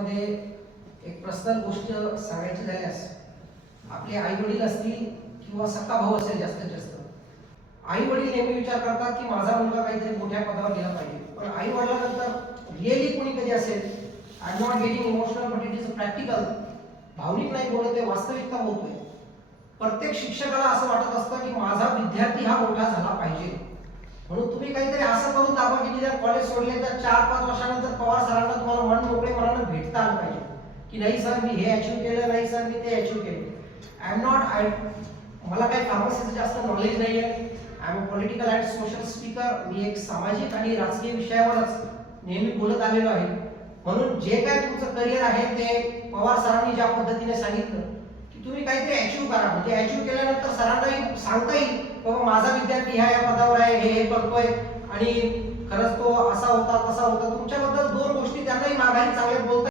मध्ये एक पर्सनल गोष्ट सांगायची झाल्यास, आपले आई वडील असतील किंवा सख्खा भाऊ असेल, जास्तीत जास्त आई वडील नेहमी विचार करतात की माझा मुलगा काहीतरी मोठ्या पदावर गेला पाहिजे. पण आई वडिलांनंतर रिअली कोणी कधी असेल, I am not getting emotional but it is practical, भावनिक नाही बोलत आहे, वास्तविकता बोलतोय. प्रत्येक शिक्षकाला असं वाटत असतं की माझा विद्यार्थी हा मोठा झाला पाहिजे, म्हणून तुम्ही काहीतरी असं करून दाखवा की जर कॉलेज सोडले तर 4-5 वर्षानंतर पवार सरांना तुम्हाला मन मोकळे मनानं भेटता आलं पाहिजे की नाही सर मी हे अचीव केलं, नाही सर मी ते अचीव केलं. मला काही फार्मसीचं जास्त नॉलेज नाही आहे. I am political and social speaker. मी एक सामाजिक आणि राजकीय विषयावरच नेहमी बोलत आलेलो आहे. म्हणून जे काय तुमचं करिअर आहे ते पवार सरांनी ज्या पद्धतीने सांगितलं की तुम्ही काहीतरी अचीव करा, म्हणजे अचीव केल्यानंतर सरांनाही सांगता येईल बाबा माझा विद्यार्थी ह्या पदावर आहे, हे करतोय आणि खरंच तो असा होता तसा होता. तुमच्याबद्दल दोन गोष्टी त्यांनाही माघारी चांगले बोलता